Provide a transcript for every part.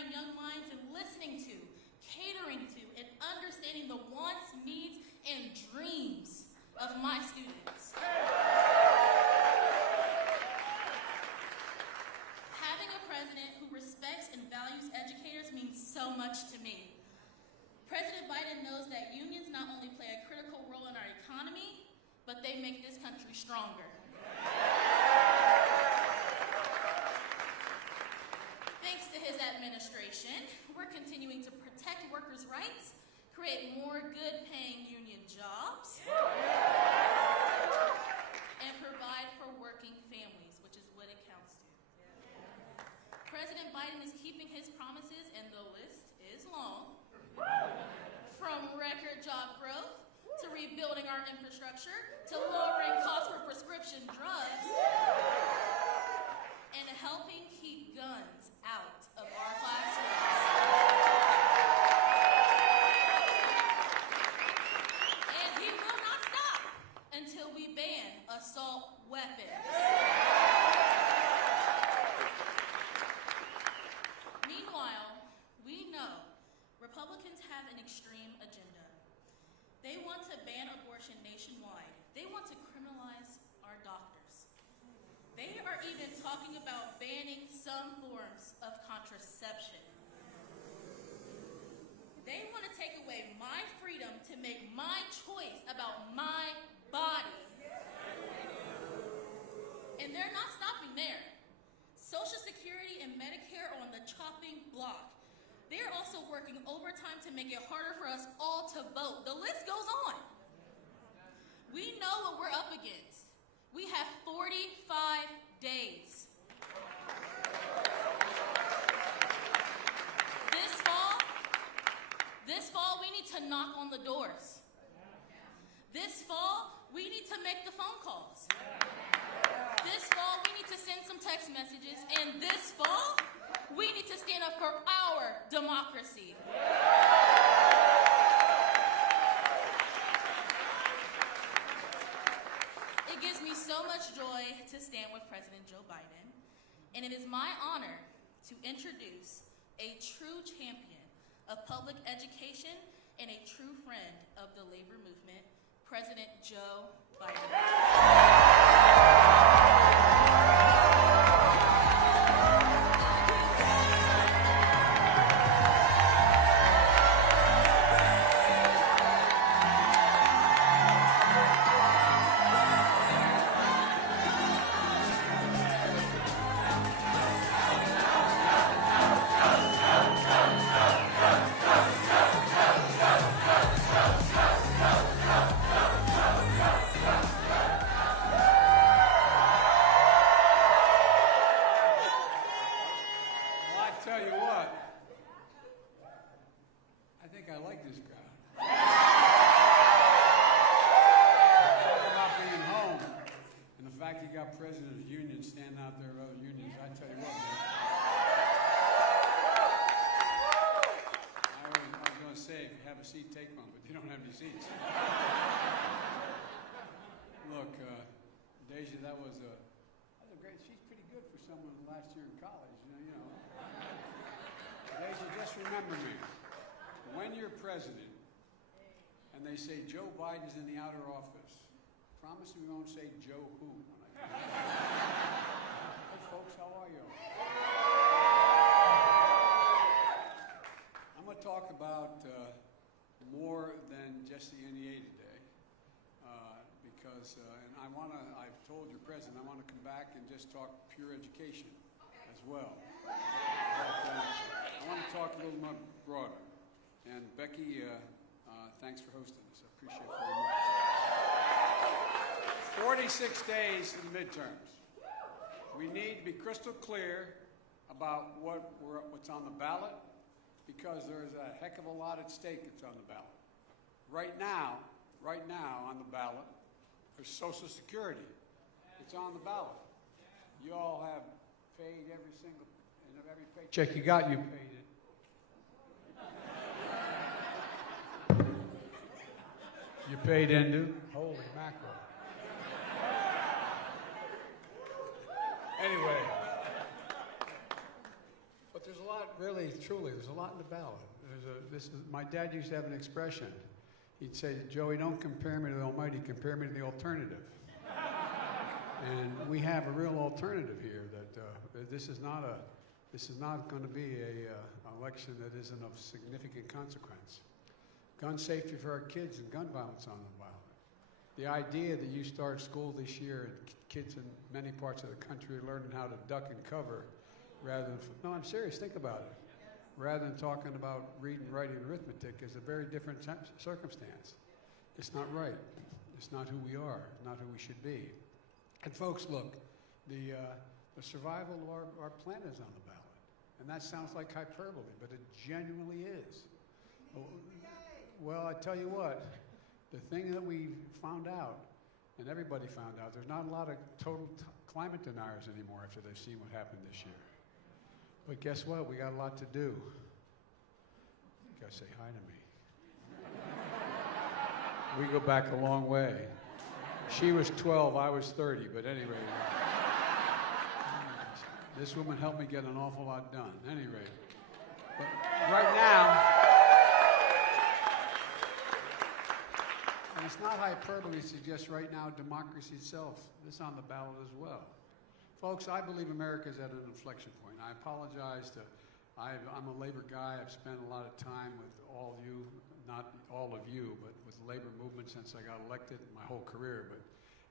inspiring young minds and listening to, catering to, and understanding the wants, needs, and dreams of my students. Having a president who respects and values educators means so much to me. President Biden knows that unions not only play a critical role in our economy, but they make this country stronger. Thanks to his administration, we're continuing to protect workers' rights, create more good-paying union jobs, and provide for working families, which is what it counts to. President Biden is keeping his promises, and the list is long. From record job growth, to rebuilding our infrastructure, to lowering costs for prescription drugs, and helping keep guns out of our classrooms. And he will not stop until we ban assault weapons. Meanwhile, we know Republicans have an extreme agenda. They want to ban abortion nationwide. They want to criminalize our doctors. They are even talking about banning some forms of contraception. They want to take away my freedom to make my choice about my body. And they're not stopping there. Social Security and Medicare are on the chopping block. They're also working overtime to make it harder for us all to vote. The list goes on. We know what we're up against. We have 45 days. This fall, we need to knock on the doors. This fall, we need to make the phone calls. This fall, we need to send some text messages. And this fall, we need to stand up for our democracy. It gives me so much joy to stand with President Joe Biden, and it is my honor to introduce a true champion of public education and a true friend of the labor movement, President Joe Biden. Look, Deja, that was a great. She's pretty good for someone last year in college. You know. Deja, just remember me. When you're president, and they say Joe Biden's in the outer office, promise me you won't say Joe who. When I Hey, folks, how are you? I'm going to talk about more than just the NEA today. Because, and I've told your president, I want to come back and just talk pure education as well. But, I want to talk a little more broader. And Becky, thanks for hosting us. I appreciate it very much. 46 days to the midterms. We need to be crystal clear about what's on the ballot, because there's a heck of a lot at stake that's on the ballot. Right now on the ballot, for Social Security. It's on the ballot. You all have paid every paycheck you got, you paid it. You paid into. Holy mackerel. Anyway, but there's There's a lot, really, truly, there's a lot in the ballot. My dad used to have an expression. He'd say, Joey, don't compare me to the Almighty, compare me to the alternative. And we have a real alternative here that this is not going to be an election that isn't of significant consequence. Gun safety for our kids and gun violence on the ballot. The idea that you start school this year and kids in many parts of the country are learning how to duck and cover rather than, no, I'm serious, think about it. Rather than talking about reading, writing, and arithmetic is a very different circumstance. It's not right. It's not who we are, not who we should be. And folks, look, the survival of our planet is on the ballot. And that sounds like hyperbole, but it genuinely is. Well, I tell you what, the thing that we found out, and everybody found out, there's not a lot of total climate deniers anymore after they've seen what happened this year. But guess what? We got a lot to do. You gotta say hi to me. We go back a long way. She was 12, I was 30, but anyway. This woman helped me get an awful lot done. Anyway, but right now, and it's not hyperbole to suggest right now democracy itself is on the ballot as well. Folks, I believe America is at an inflection point. I apologize to, I'm a labor guy. I've spent a lot of time with all of you, not all of you, but with the labor movement since I got elected my whole career.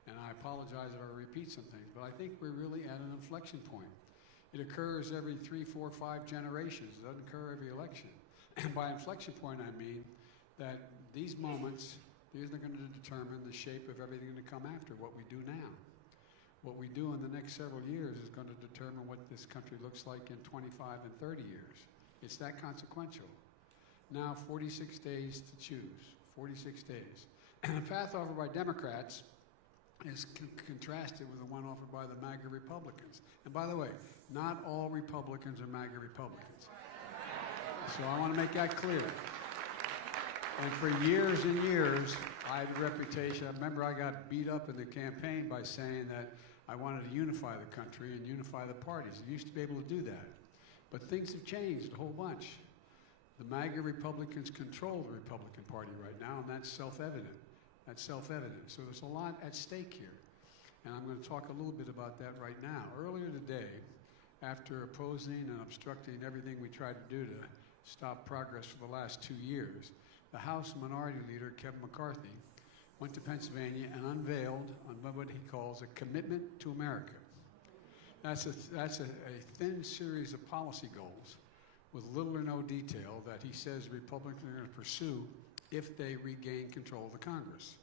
And I apologize if I repeat some things, but I think we're really at an inflection point. It occurs every 3, 4, 5 generations. It doesn't occur every election. And by inflection point, I mean that these moments, these are going to determine the shape of everything to come after, what we do now. What we do in the next several years is going to determine what this country looks like in 25 and 30 years. It's that consequential. Now, 46 days to choose, 46 days. And the path offered by Democrats is contrasted with the one offered by the MAGA Republicans. And by the way, not all Republicans are MAGA Republicans. So I want to make that clear. And for years and years, I had a reputation. I remember I got beat up in the campaign by saying that I wanted to unify the country and unify the parties. I used to be able to do that. But things have changed a whole bunch. The MAGA Republicans control the Republican Party right now, and that's self-evident. That's self-evident. So there's a lot at stake here. And I'm going to talk a little bit about that right now. Earlier today, after opposing and obstructing everything we tried to do to stop progress for the last 2 years, the House Minority Leader, Kevin McCarthy, went to Pennsylvania and unveiled on what he calls a commitment to America. That's a thin series of policy goals with little or no detail that he says Republicans are going to pursue if they regain control of the Congress.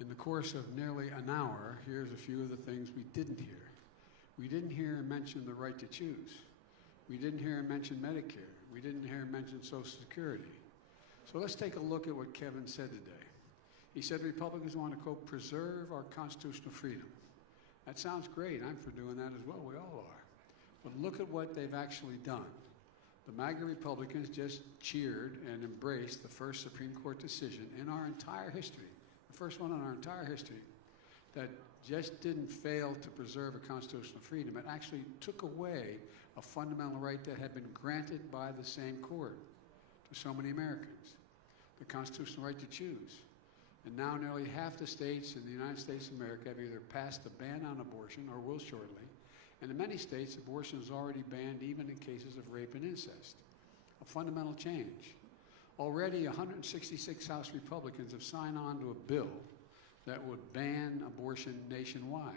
In the course of nearly an hour, here's a few of the things we didn't hear. We didn't hear him mention the right to choose. We didn't hear him mention Medicare. We didn't hear him mention Social Security. So let's take a look at what Kevin said today. He said Republicans want to, quote, preserve our constitutional freedom. That sounds great. I'm for doing that as well. We all are. But look at what they've actually done. The MAGA Republicans just cheered and embraced the first Supreme Court decision in our entire history, the first one in our entire history, that just didn't fail to preserve a constitutional freedom. It actually took away a fundamental right that had been granted by the same court to so many Americans, the constitutional right to choose. And now nearly half the states in the United States of America have either passed a ban on abortion or will shortly. And in many states, abortion is already banned even in cases of rape and incest. A fundamental change. Already 166 House Republicans have signed on to a bill that would ban abortion nationwide.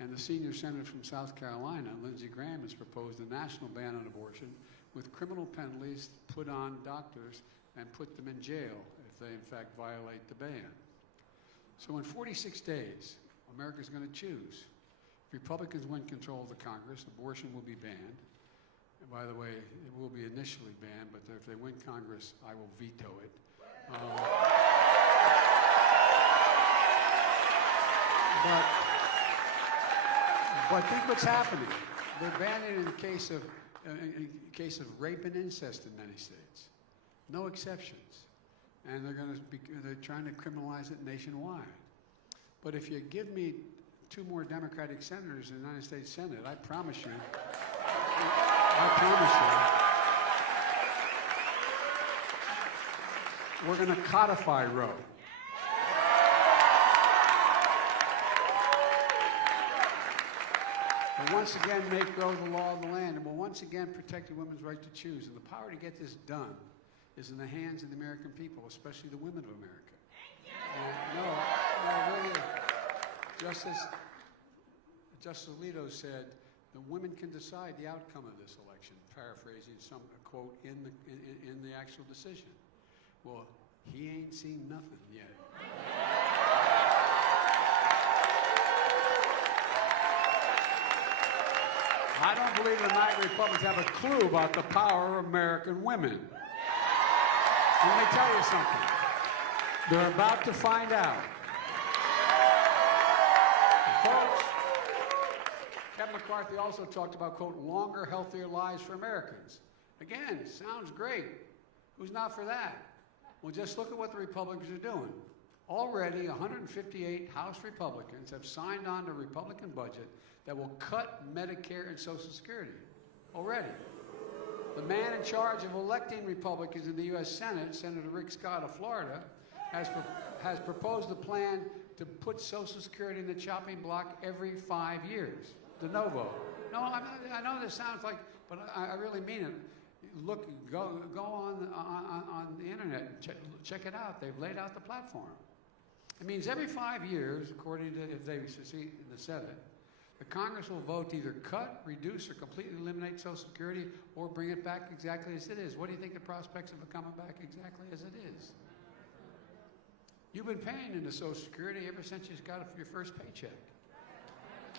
And the senior senator from South Carolina, Lindsey Graham, has proposed a national ban on abortion with criminal penalties put on doctors and put them in jail if they in fact violate the ban. So in 46 days, America's going to choose. If Republicans win control of the Congress, abortion will be banned. And by the way, it will be initially banned, but if they win Congress, I will veto it. But think what's happening. They're banning it in case of rape and incest in many states. No exceptions. And they're trying to criminalize it nationwide. But if you give me 2 more Democratic senators in the United States Senate, I promise you, we're going to codify Roe. We'll once again make Roe the law of the land, and we'll once again protect a woman's right to choose. And the power to get this done is in the hands of the American people, especially the women of America. No, really, Justice Alito said the women can decide the outcome of this election, paraphrasing some quote in the actual decision. Well, he ain't seen nothing yet. I don't believe the MAGA Republicans have a clue about the power of American women. Let me tell you something. They're about to find out. Folks, Kevin McCarthy also talked about, quote, longer, healthier lives for Americans. Again, sounds great. Who's not for that? Well, just look at what the Republicans are doing. Already, 158 House Republicans have signed on to a Republican budget that will cut Medicare and Social Security. Already. The man in charge of electing Republicans in the U.S. Senate, Senator Rick Scott of Florida, has proposed a plan to put Social Security in the chopping block every 5 years. De novo. No, I know this sounds like, but I really mean it. Look, go on the internet and check it out. They've laid out the platform. It means every 5 years, according to, if they succeed in the Senate, the Congress will vote to either cut, reduce, or completely eliminate Social Security or bring it back exactly as it is. What do you think the prospects of it coming back exactly as it is? You've been paying into Social Security ever since you got your first paycheck.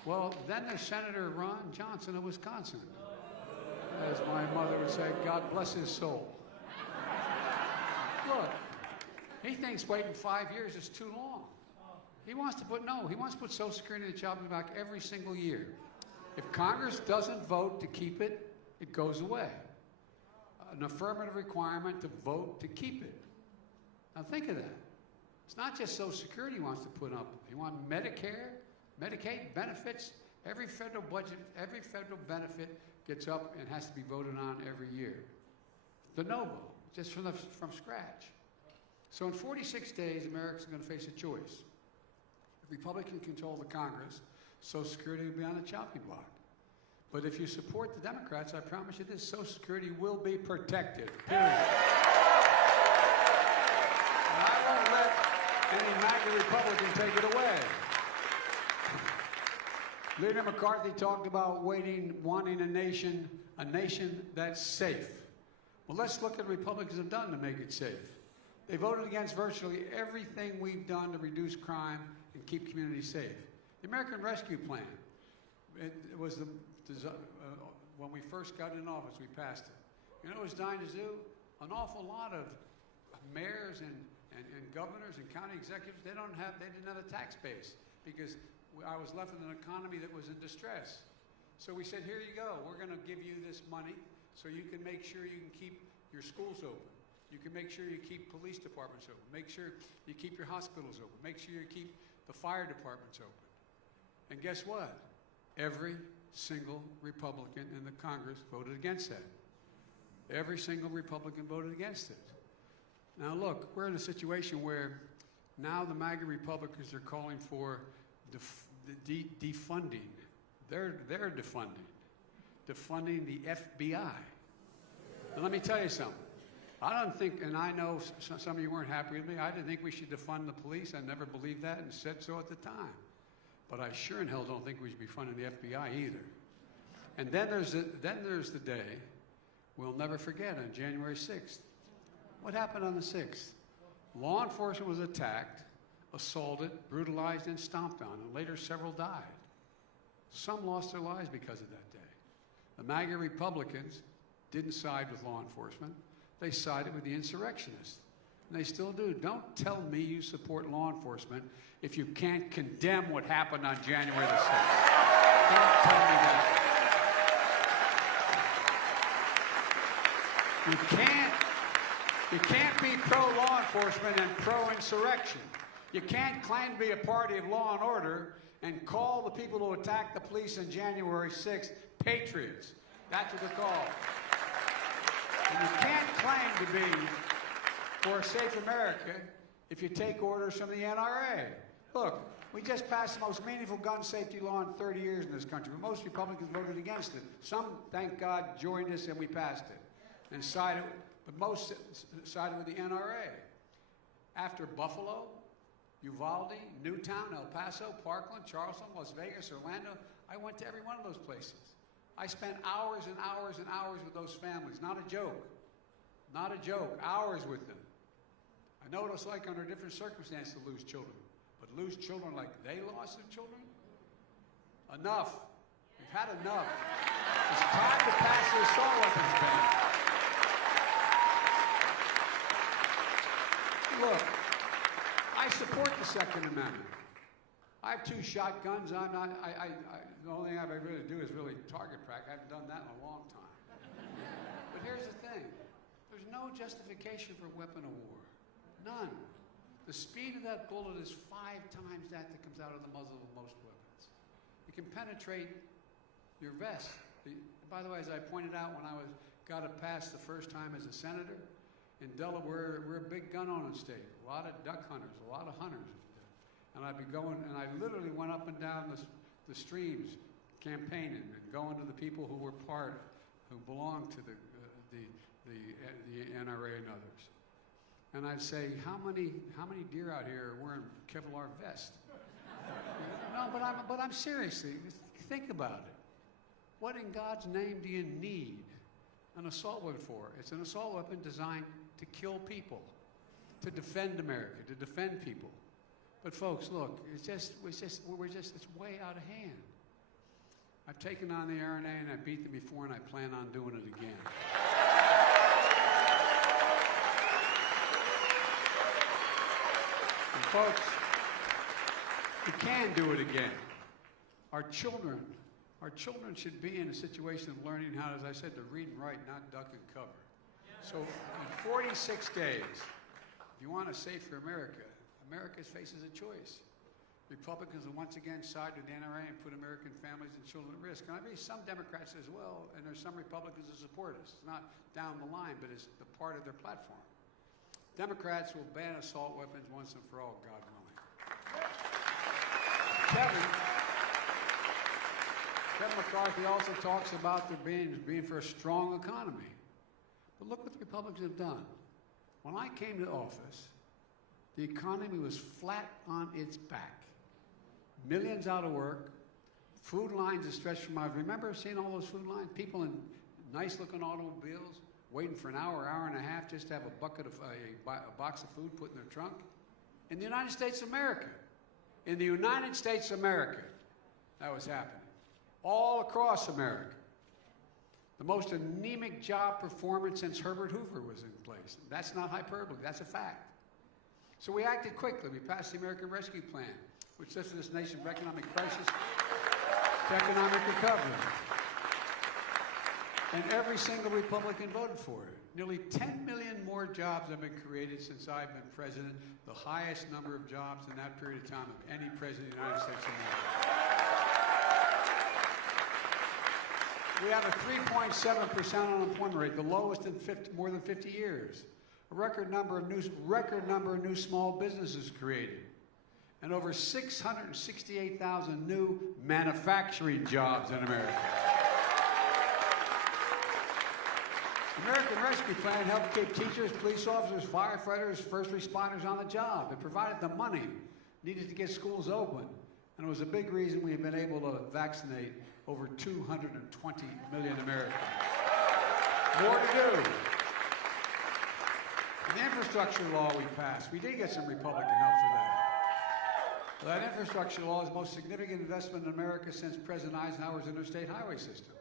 Well, then there's Senator Ron Johnson of Wisconsin. As my mother would say, God bless his soul. Look, he thinks waiting 5 years is too long. He wants to put Social Security in the chopping block every single year. If Congress doesn't vote to keep it, it goes away. An affirmative requirement to vote to keep it. Now think of that. It's not just Social Security he wants to put up. He wants Medicare, Medicaid, benefits. Every federal budget, every federal benefit gets up and has to be voted on every year. De novo, just from scratch. So in 46 days, America's going to face a choice. If Republicans control the Congress, Social Security will be on the chopping block. But if you support the Democrats, I promise you this, Social Security will be protected, period. And I won't let any MAGA Republican take it away. Leader McCarthy talked about wanting a nation that's safe. Well, let's look at what Republicans have done to make it safe. They voted against virtually everything we've done to reduce crime and keep communities safe. The American Rescue Plan, it was when we first got in office, we passed it. You know what it was designed to do? An awful lot of mayors and governors and county executives, they didn't have a tax base because I was left with an economy that was in distress. So we said, here you go. We're going to give you this money so you can make sure you can keep your schools open. You can make sure you keep police departments open. Make sure you keep your hospitals open. Make sure you keep the fire departments open. And guess what? Every single Republican in the Congress voted against that. Every single Republican voted against it. Now look, we're in a situation where now the MAGA Republicans are calling for defunding. They're defunding the FBI. And let me tell you something. I don't think, and I know some of you weren't happy with me, I didn't think we should defund the police. I never believed that and said so at the time. But I sure in hell don't think we should be funding the FBI either. And then there's the day we'll never forget on January 6th. What happened on the 6th? Law enforcement was attacked, assaulted, brutalized, and stomped on, and later several died. Some lost their lives because of that day. The MAGA Republicans didn't side with law enforcement. They sided with the insurrectionists. And they still do. Don't tell me you support law enforcement if you can't condemn what happened on January the 6th. Don't tell me that. You can't be pro-law enforcement and pro-insurrection. You can't claim to be a party of law and order and call the people who attacked the police on January 6th patriots. That's what they're called. And you can't claim to be for a safe America if you take orders from the NRA. Look, we just passed the most meaningful gun safety law in 30 years in this country, but most Republicans voted against it. Some, thank God, joined us and we passed it and sided, but most sided with the NRA. After Buffalo, Uvalde, Newtown, El Paso, Parkland, Charleston, Las Vegas, Orlando, I went to every one of those places. I spent hours and hours and hours with those families. Not a joke. Not a joke. Hours with them. I know what it's like under different circumstances to lose children. But lose children like they lost their children? Enough. We've had enough. It's time to pass the assault weapons ban. Look, I support the Second Amendment. I have 2 shotguns. The only thing I've ever really do is really target practice. I haven't done that in a long time. But here's the thing. There's no justification for weapon of war. None. The speed of that bullet is 5 times that comes out of the muzzle of most weapons. It can penetrate your vest. By the way, as I pointed out when I got it passed the first time as a senator, in Delaware, we're a big gun owning state. A lot of duck hunters, a lot of hunters. And I'd be going, and I literally went up and down the streams campaigning and going to the people who were who belonged to the NRA and others. And I'd say, how many deer out here are wearing Kevlar vests? No, but I'm seriously, think about it. What in God's name do you need an assault weapon for? It's an assault weapon designed to kill people, to defend America, to defend people. But folks, look, it's way out of hand. I've taken on the RNA and I beat them before and I plan on doing it again. And folks, we can do it again. Our children should be in a situation of learning how, as I said, to read and write, not duck and cover. So in 46 days, if you want a safer America, America faces a choice. Republicans will once again side with the NRA and put American families and children at risk. And I mean, some Democrats as well, and there's some Republicans who support us. It's not down the line, but it's the part of their platform. Democrats will ban assault weapons once and for all, God willing. Kevin McCarthy also talks about there being for a strong economy. But look what the Republicans have done. When I came to office, the economy was flat on its back. Millions out of work, food lines that stretched from remember seeing all those food lines? People in nice-looking automobiles waiting for an hour and a half just to have a box of food put in their trunk? In the United States of America. In the United States of America, that was happening. All across America. The most anemic job performance since Herbert Hoover was in place. That's not hyperbole, that's a fact. So we acted quickly. We passed the American Rescue Plan, which lifted this nation from economic crisis to economic recovery. And every single Republican voted for it. Nearly 10 million more jobs have been created since I've been president, the highest number of jobs in that period of time of any president of the United States of America. We have a 3.7% unemployment rate, the lowest in more than 50 years. A record number of new small businesses created, and over 668,000 new manufacturing jobs in America. The American Rescue Plan helped keep teachers, police officers, firefighters, first responders on the job. It provided the money needed to get schools open, and it was a big reason we have been able to vaccinate over 220 million Americans. More to do. The infrastructure law we passed, we did get some Republican help for that. That infrastructure law is the most significant investment in America since President Eisenhower's interstate highway system.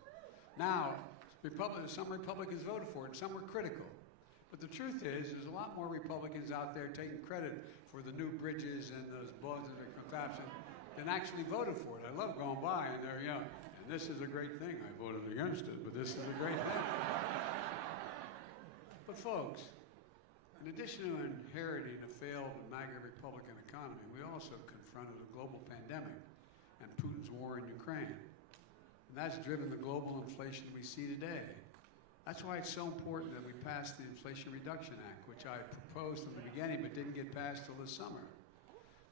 Now, some Republicans voted for it, and some were critical. But the truth is, there's a lot more Republicans out there taking credit for the new bridges and those bugs that are collapsing than actually voted for it. I love going by and they're, and this is a great thing. I voted against it, but this is a great thing. But folks, in addition to inheriting a failed MAGA Republican economy, we also confronted a global pandemic and Putin's war in Ukraine. And that's driven the global inflation we see today. That's why it's so important that we pass the Inflation Reduction Act, which I proposed from the beginning but didn't get passed till this summer.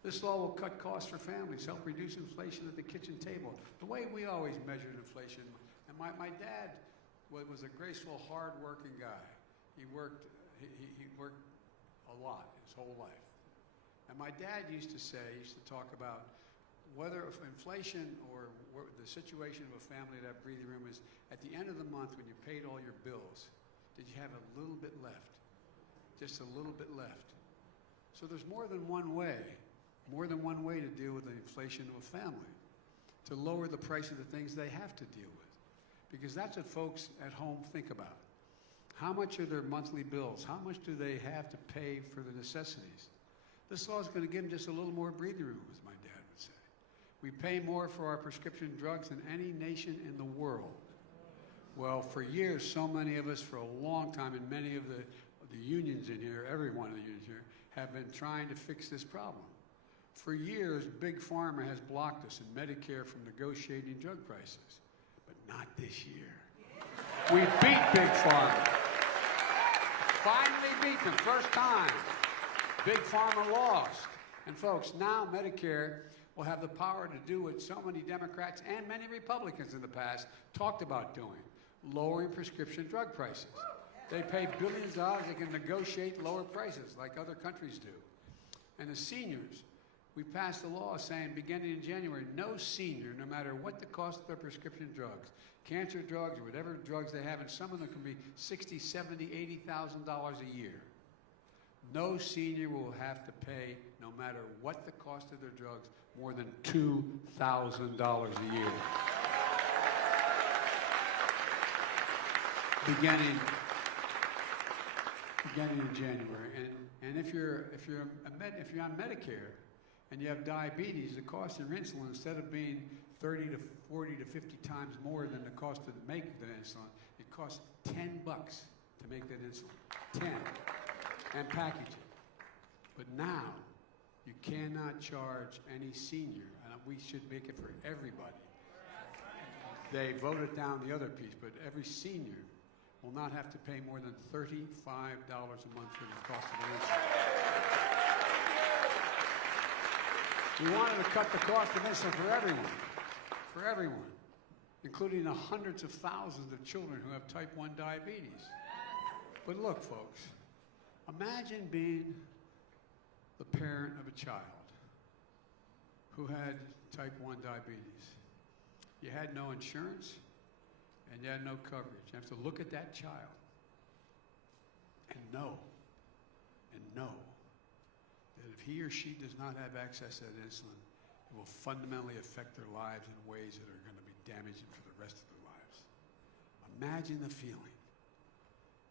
This law will cut costs for families, help reduce inflation at the kitchen table, the way we always measured inflation. And my dad was a graceful, hard-working guy. He worked a lot his whole life. And my dad used to talk about whether inflation or the situation of a family that have breathing room is at the end of the month when you paid all your bills, did you have a little bit left? Just a little bit left. So there's more than one way to deal with the inflation of a family, to lower the price of the things they have to deal with. Because that's what folks at home think about. How much are their monthly bills? How much do they have to pay for the necessities? This law is going to give them just a little more breathing room, as my dad would say. We pay more for our prescription drugs than any nation in the world. Well, for years, so many of us, for a long time, and many of the unions in here, every one of the unions here, have been trying to fix this problem. For years, Big Pharma has blocked us in Medicare from negotiating drug prices. But not this year. We beat Big Pharma. Finally beat them, first time. Big Pharma lost. And folks, now Medicare will have the power to do what so many Democrats and many Republicans in the past talked about doing, lowering prescription drug prices. They pay billions of dollars, they can negotiate lower prices like other countries do. And the seniors, we passed a law saying beginning in January, no senior, no matter what the cost of their prescription drugs, cancer drugs or whatever drugs they have, and some of them can be $60,000, $70,000, $80,000 a year. No senior will have to pay, no matter what the cost of their drugs, more than $2,000 a year. Beginning in January. And if you're on Medicare and you have diabetes, the cost of insulin, instead of being 30 to 40 to 50 times more than the cost to make the insulin, it costs $10 to make that insulin. 10. And package it. But now, you cannot charge any senior, and we should make it for everybody. They voted down the other piece, but every senior will not have to pay more than $35 a month for the cost of the insulin. We wanted to cut the cost of insulin for everyone, including the hundreds of thousands of children who have type 1 diabetes. But look, folks, imagine being the parent of a child who had type 1 diabetes. You had no insurance and you had no coverage. You have to look at that child and know that if he or she does not have access to that insulin, it will fundamentally affect their lives in ways that are going to be damaging for the rest of their lives. Imagine the feeling.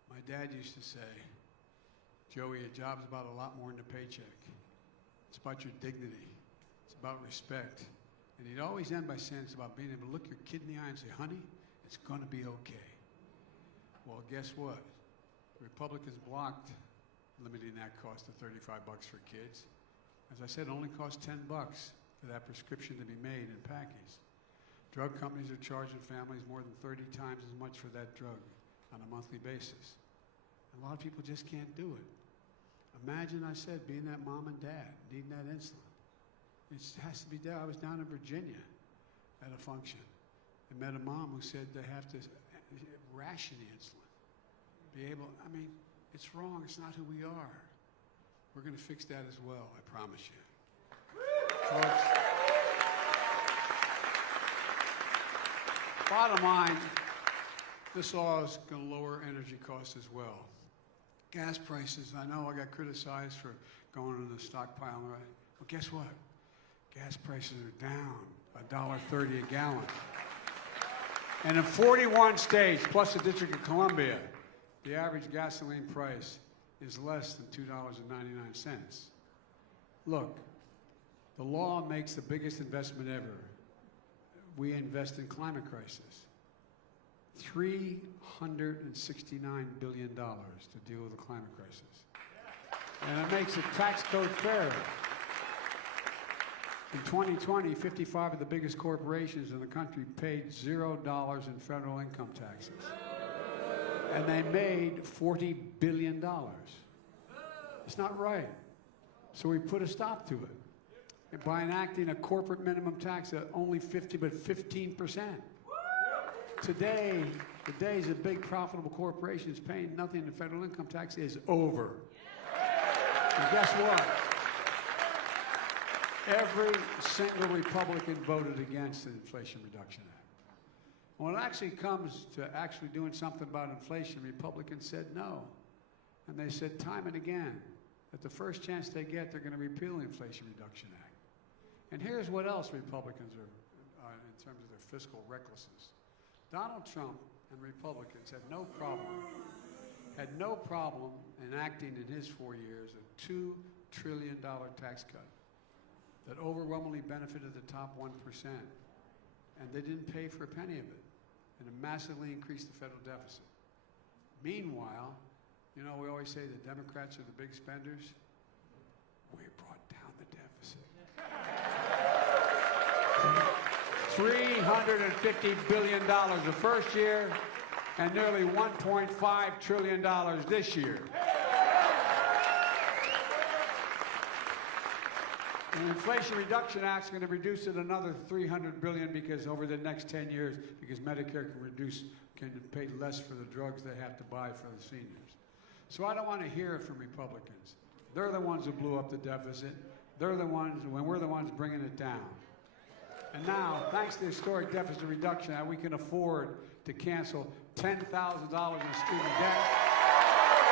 My dad used to say, Joey, a job's about a lot more than a paycheck. It's about your dignity. It's about respect. And he'd always end by saying it's about being able to look your kid in the eye and say, honey, it's going to be okay. Well, guess what? The Republicans blocked limiting that cost to $35 for kids. As I said, it only costs $10 for that prescription to be made and packaged. Drug companies are charging families more than 30 times as much for that drug on a monthly basis. And a lot of people just can't do it. Imagine, I said, being that mom and dad, needing that insulin. It has to be done. I was down in Virginia at a function and met a mom who said they have to ration the insulin. It's wrong. It's not who we are. We're going to fix that as well, I promise you. Folks, bottom line, this law is going to lower energy costs as well. Gas prices, I know I got criticized for going into the stockpile. Well, guess what? Gas prices are down $1.30 a gallon. And in 41 states, plus the District of Columbia, the average gasoline price is less than $2.99. Look, the law makes the biggest investment ever. We invest in climate crisis. $369 billion to deal with the climate crisis. And it makes the tax code fairer. In 2020, 55 of the biggest corporations in the country paid $0 in federal income taxes. And they made $40 billion. It's not right. So we put a stop to it by enacting a corporate minimum tax at only 15%. Today's a big profitable corporations paying nothing in federal income tax is over. And guess what? Every single Republican voted against the Inflation Reduction Act. When it actually comes to actually doing something about inflation, Republicans said no. And they said time and again that the first chance they get, they're going to repeal the Inflation Reduction Act. And here's what else Republicans are, in terms of their fiscal recklessness. Donald Trump and Republicans had no problem enacting in his 4 years a $2 trillion tax cut that overwhelmingly benefited the top 1%. And they didn't pay for a penny of it. And it massively increased the federal deficit. Meanwhile, you know, we always say the Democrats are the big spenders. We brought down the deficit. $350 billion the first year and nearly $1.5 trillion this year. And the Inflation Reduction Act is going to reduce it another $300 billion because over the next 10 years, because Medicare can pay less for the drugs they have to buy for the seniors. So I don't want to hear it from Republicans. They're the ones who blew up the deficit. They're the ones, when we're the ones bringing it down. And now, thanks to the historic deficit reduction act, we can afford to cancel $10,000 in student debt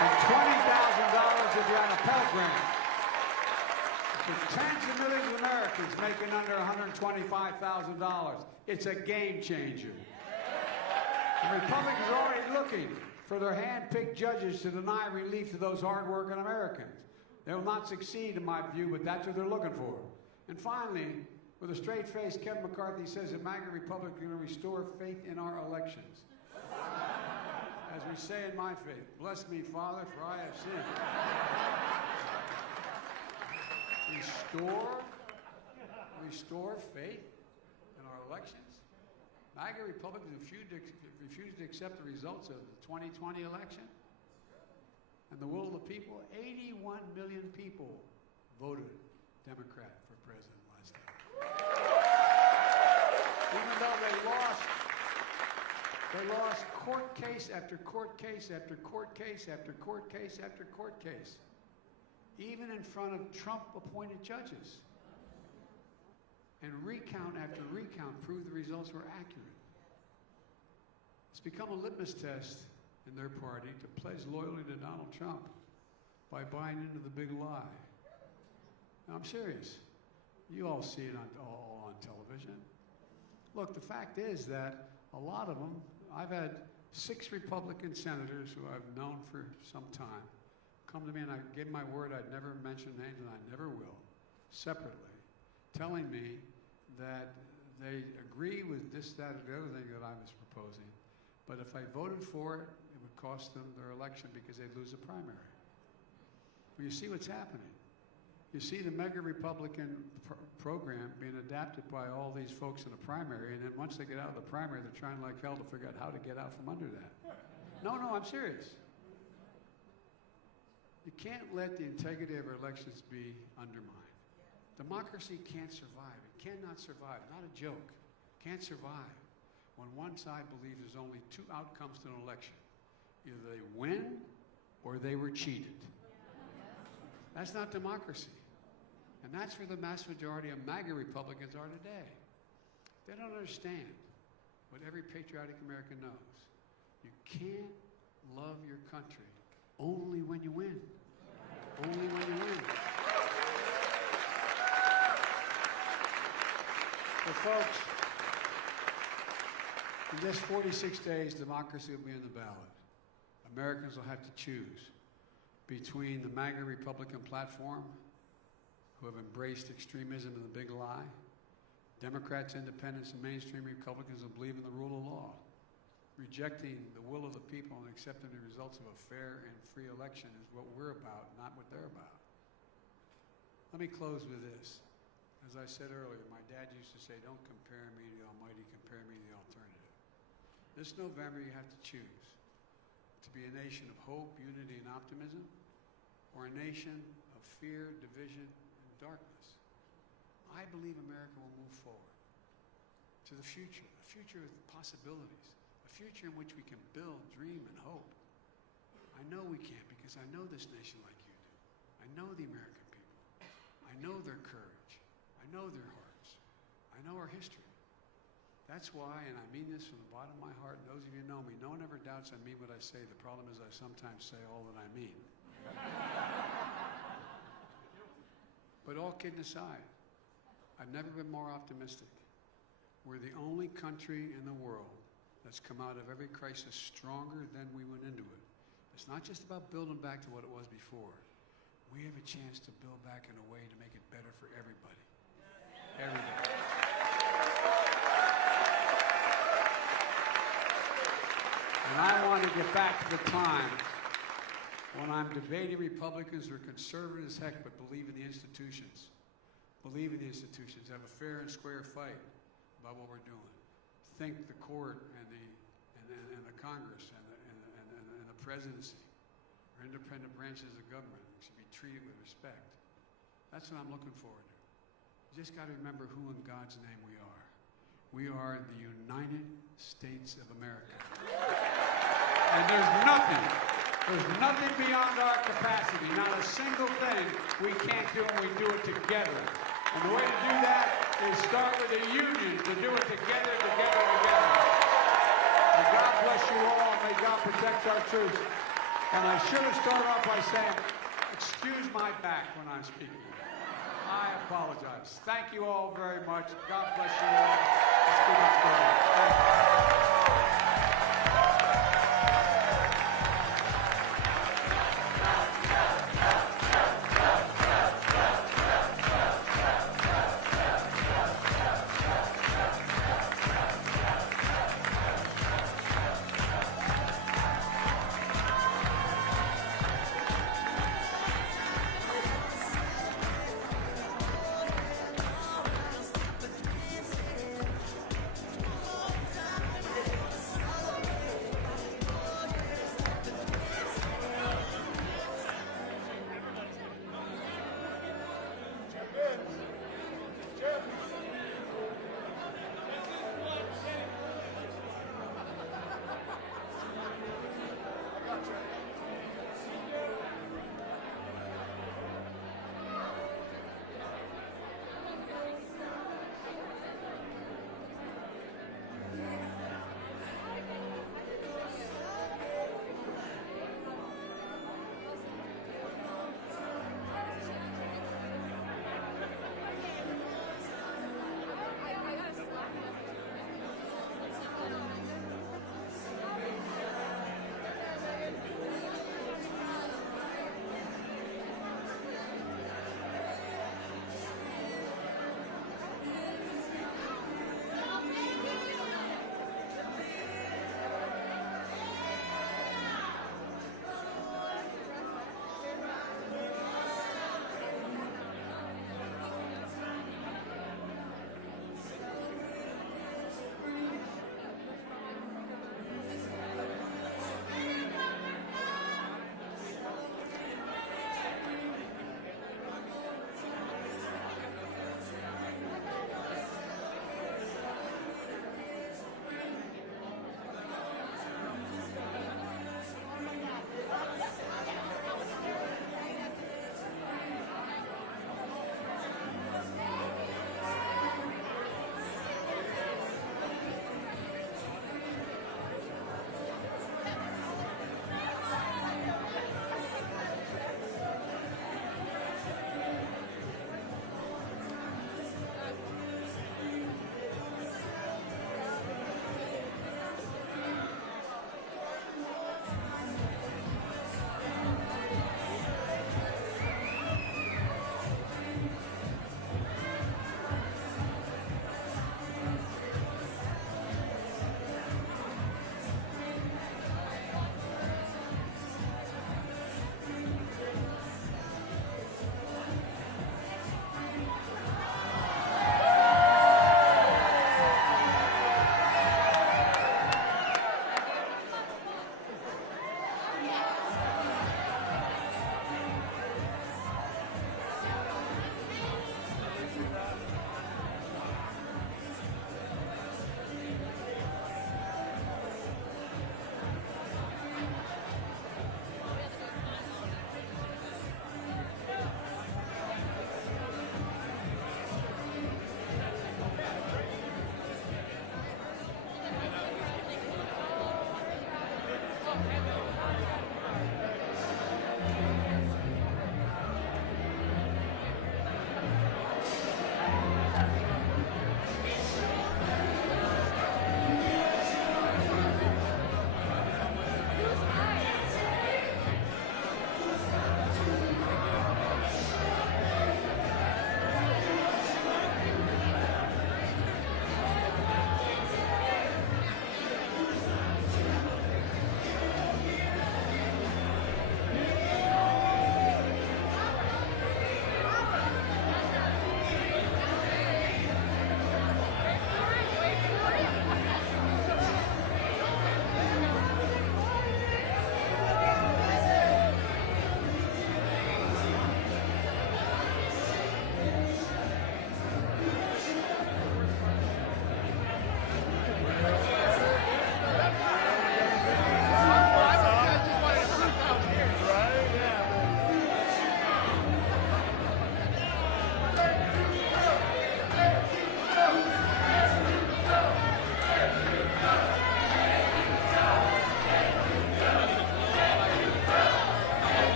and $20,000 if you're on a Pell Grant. For tens of millions of Americans making under $125,000, it's a game changer. The Republicans are already looking for their hand-picked judges to deny relief to those hard-working Americans. They will not succeed, in my view, but that's what they're looking for. And finally, with a straight face, Kevin McCarthy says that MAGA Republicans are going to restore faith in our elections. As we say in my faith, bless me, Father, for I have sinned. Restore faith in our elections? MAGA Republicans refused to accept the results of the 2020 election and the will of the people. 81 million people voted Democrat for president last time. Even though they lost court case after court case after court case after court case after court case, even in front of Trump-appointed judges. And recount after recount proved the results were accurate. It's become a litmus test in their party to pledge loyalty to Donald Trump by buying into the big lie. Now, I'm serious. You all see it all on television. Look, the fact is that a lot of them, I've had 6 Republican senators who I've known for some time come to me, and I gave my word I'd never mention names, and I never will, separately, telling me that they agree with this, that, or the other thing that I was proposing, but if I voted for it, it would cost them their election because they'd lose a primary. Well, you see what's happening. You see the mega Republican program being adapted by all these folks in the primary, and then once they get out of the primary, they're trying like hell to figure out how to get out from under that. No, I'm serious. You can't let the integrity of our elections be undermined. Democracy can't survive. It cannot survive. Not a joke. Can't survive when one side believes there's only 2 outcomes to an election. Either they win or they were cheated. That's not democracy. And that's where the mass majority of MAGA Republicans are today. They don't understand what every patriotic American knows. You can't love your country only when you win. Only when you win. So folks, in just 46 days, democracy will be in the ballot. Americans will have to choose between the MAGA Republican platform, who have embraced extremism and the big lie, Democrats, independents, and mainstream Republicans who believe in the rule of law. Rejecting the will of the people and accepting the results of a fair and free election is what we're about, not what they're about. Let me close with this. As I said earlier, my dad used to say, don't compare me to the Almighty, compare me to the alternative. This November, you have to choose to be a nation of hope, unity, and optimism, or a nation of fear, division, and darkness? I believe America will move forward to the future, a future with possibilities, a future in which we can build, dream, and hope. I know we can because I know this nation like you do. I know the American people. I know their courage. I know their hearts. I know our history. That's why, and I mean this from the bottom of my heart, and those of you who know me, no one ever doubts I mean what I say. The problem is I sometimes say all that I mean. But all kidding aside, I've never been more optimistic. We're the only country in the world that's come out of every crisis stronger than we went into it. It's not just about building back to what it was before. We have a chance to build back in a way to make it better for everybody. Everybody. And I want to get back to the time when I'm debating Republicans who are conservative as heck but believe in the institutions. Believe in the institutions. Have a fair and square fight about what we're doing. Think the court and the Congress and the presidency are independent branches of government and should be treated with respect. That's what I'm looking forward to. You just got to remember who in God's name we are. We are the United States of America. And there's nothing beyond our capacity, not a single thing we can't do, and we do it together. And the way to do that is start with a union, to do it together. May God bless you all. May God protect our troops. And I should have started off by saying, excuse my back when I'm speaking. I apologize. Thank you all very much. God bless you all. Let's keep it going. Thank you.